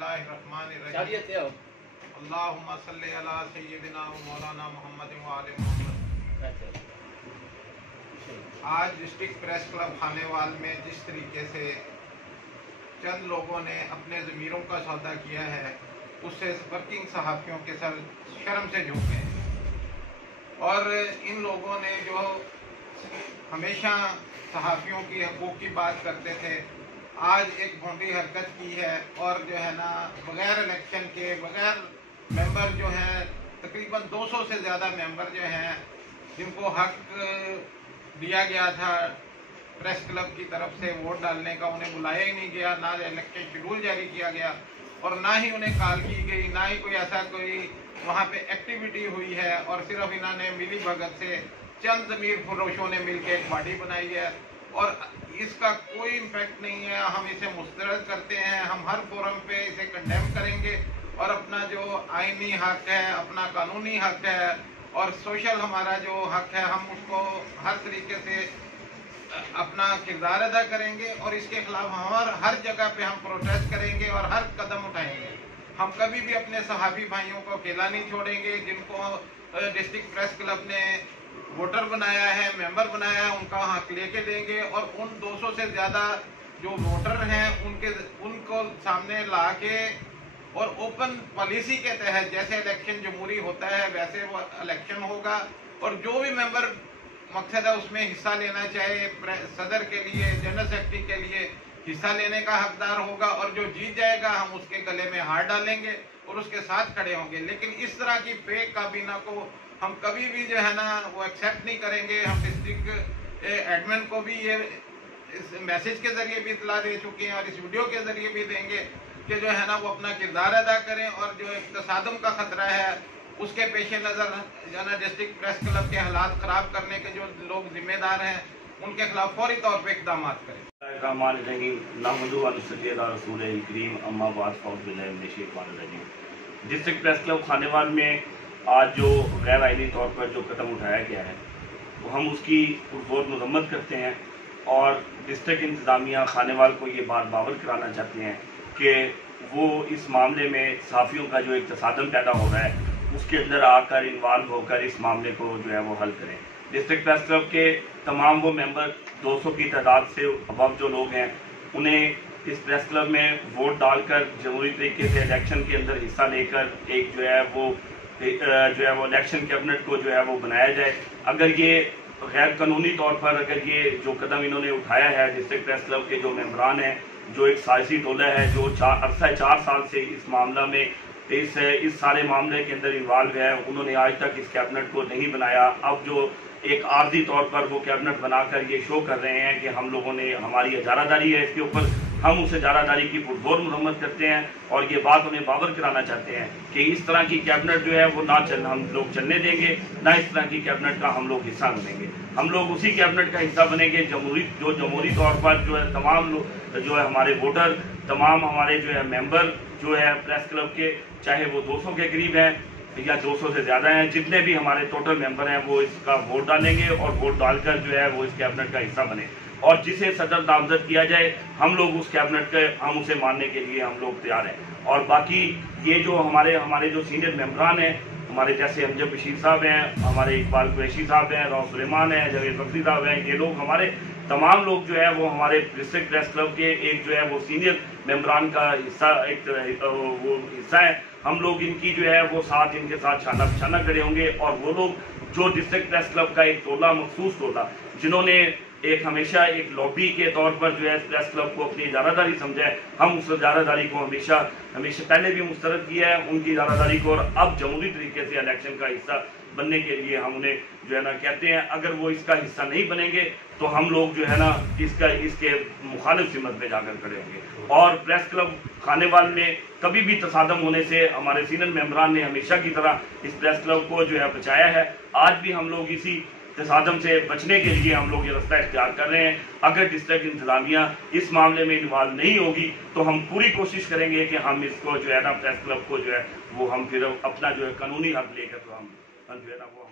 बिस्मिल्लाहिर्रहमानिर्रहीम। अल्लाहुम्मा सल्ली अला सय्यिदिना व मौलाना मुहम्मद व आले मुहम्मद। आज डिस्ट्रिक्ट प्रेस क्लब खानेवाल में जिस तरीके से चंद लोगों ने अपने ज़मीरों का सौदा किया है, उससे वर्किंग सहाफ़ियों के सर शर्म से झुक गए। और इन लोगों ने जो हमेशा सहाफ़ियों की हकूक़ की बात करते थे, आज एक भोंडी हरकत की है और जो है ना बग़ैर इलेक्शन के, बग़ैर मेंबर जो हैं, तकरीबन 200 से ज़्यादा मेंबर जो हैं जिनको हक दिया गया था प्रेस क्लब की तरफ से वोट डालने का, उन्हें बुलाया ही नहीं गया, ना इलेक्शन शेड्यूल जारी किया गया और ना ही उन्हें कॉल की गई, ना ही कोई ऐसा कोई वहाँ पे एक्टिविटी हुई है। और सिर्फ इन्होंने मिली भगत से चंद ज़मीर फरोशों ने मिलकर एक बॉडी बनाई है और इसका कोई इम्पैक्ट नहीं है। हम इसे मुस्तरद करते हैं, हम हर फोरम पे इसे कंडेम करेंगे और अपना जो आईनी हक है, अपना कानूनी हक है और सोशल हमारा जो हक है, हम उसको हर तरीके से अपना किरदार अदा करेंगे और इसके खिलाफ हर जगह पे हम प्रोटेस्ट करेंगे और हर कदम उठाएंगे। हम कभी भी अपने सहाफ़ी भाइयों को अकेला नहीं छोड़ेंगे। जिनको डिस्ट्रिक्ट प्रेस क्लब ने वोटर बनाया है, मेंबर बनाया है, उनका हक लेके देंगे और उन 200 से ज़्यादा जो वोटर हैं उनको सामने ला के और ओपन पॉलिसी के तहत जैसे इलेक्शन जमहूरी होता है वैसे वो इलेक्शन होगा और जो भी मेंबर मकसद है उसमें हिस्सा लेना चाहे, सदर के लिए, जनरल सेक्रेटरी के लिए हिस्सा लेने का हकदार होगा और जो जीत जाएगा हम उसके गले में हाथ डालेंगे और उसके साथ खड़े होंगे। लेकिन इस तरह की फेक काबीना को हम कभी भी जो है ना वो एक्सेप्ट नहीं करेंगे। हम डिस्ट्रिक्ट एडमिन को भी ये इस मैसेज के जरिए भी इतला दे चुके हैं और इस वीडियो के जरिए भी देंगे कि जो है ना वो अपना किरदार अदा करें और जो एक तसादम का खतरा है उसके पेश नज़र जो है डिस्ट्रिक्ट प्रेस क्लब के हालात ख़राब करने के जो लोग जिम्मेदार हैं उनके खिलाफ फौरी तौर पर इक़दाम करें। डिस्ट्रिक्ट प्रेस क्लब खानेवाल में आज जो गैर आइनी तौर पर जो कदम उठाया गया है वो हम उसकी पुरजोर मजम्मत करते हैं और डिस्ट्रिक्ट इंतज़ामिया खानेवाल को ये बात बावर कराना चाहते हैं कि वो इस मामले में सहाफ़ियों का जो एक तसादम पैदा हो रहा है उसके अंदर आकर इन्वॉल्व होकर इस मामले को जो है वो हल करें। डिस्ट्रिक्ट प्रेस क्लब के तमाम वो मेंबर 200 की तादाद से अबव जो लोग हैं उन्हें इस प्रेस क्लब में वोट डालकर जमहूरी तरीके से इलेक्शन के अंदर हिस्सा लेकर एक जो है वो इलेक्शन कैबिनेट को जो है वो बनाया जाए। अगर ये गैर कानूनी तौर पर अगर ये जो कदम इन्होंने उठाया है डिस्ट्रिक्ट प्रेस क्लब के जो मेंबरान हैं, जो एक साजिशी टोला है जो 4 साल से इस मामला में इस सारे मामले के अंदर इन्वॉल्व है, उन्होंने आज तक इस कैबिनेट को नहीं बनाया। अब जो एक आर्जी तौर पर वो कैबिनेट बनाकर ये शो कर रहे हैं कि हम लोगों ने हमारी इजारादारी है इसके ऊपर, हम उस इजारादारी की पुरजोर मरम्मत करते हैं और ये बात उन्हें बावर कराना चाहते हैं कि इस तरह की कैबिनेट जो है वो हम लोग चलने देंगे, ना इस तरह की कैबिनेट का हम लोग हिस्सा बनेंगे। हम लोग उसी कैबिनेट का हिस्सा बनेंगे जमहूरी तौर पर जो है तमाम लोग जो है हमारे वोटर, तमाम हमारे जो है मेंबर जो है प्रेस क्लब के, चाहे वो 200 के करीब हैं या 200 से ज़्यादा हैं, जितने भी हमारे टोटल मेंबर हैं वो इसका वोट डालेंगे और वोट डालकर जो है वो इस कैबिनेट का हिस्सा बने और जिसे सदर नामजद किया जाए हम लोग उस कैबिनेट के हम उसे मानने के लिए हम लोग तैयार हैं। और बाकी ये जो हमारे जो सीनियर मेंबरान हैं, हमारे जैसे अमजद बशीर साहब हैं, हमारे इकबाल कुरैशी साहब हैं, राव सुलेमान हैं, जावेद बकरी साहब हैं, ये लोग हमारे तमाम लोग जो है वो हमारे डिस्ट्रिक्ट प्रेस क्लब के एक जो है वो सीनियर मेंबरान का हिस्सा वो हिस्सा है। हम लोग इनकी जो है वो साथ इनके साथ छाना खड़े होंगे और वो लोग जो डिस्ट्रिक्ट प्रेस क्लब का एक टोला, मखसूस टोला, जिन्होंने एक हमेशा एक लॉबी के तौर पर जो है प्रेस क्लब को अपनी इजारादारी समझा है, हम उस इजारादारी को हमेशा पहले भी मुस्तरद किया है उनकी इजारादारी को, और अब जमहूरी तरीके से इलेक्शन का हिस्सा बनने के लिए हम उन्हें जो है ना कहते हैं। अगर वो इसका हिस्सा नहीं बनेंगे तो हम लोग जो है ना इसके मुखालिफ सिमत में जाकर खड़े होंगे। और प्रेस क्लब खानेवाल में कभी भी तसादम होने से हमारे सीनियर मेंबरान ने हमेशा की तरह इस प्रेस क्लब को जो है बचाया है। आज भी हम लोग इसी तसादम से बचने के लिए हम लोग ये रास्ता इख्तियार कर रहे हैं। अगर डिस्ट्रिक्ट इंतजामिया इस मामले में इन्वॉल्व नहीं होगी तो हम पूरी कोशिश करेंगे कि हम इसको जो है ना प्रेस क्लब को जो है वो हम फिर अपना जो है कानूनी हक लेकर तो हम जो है ना वो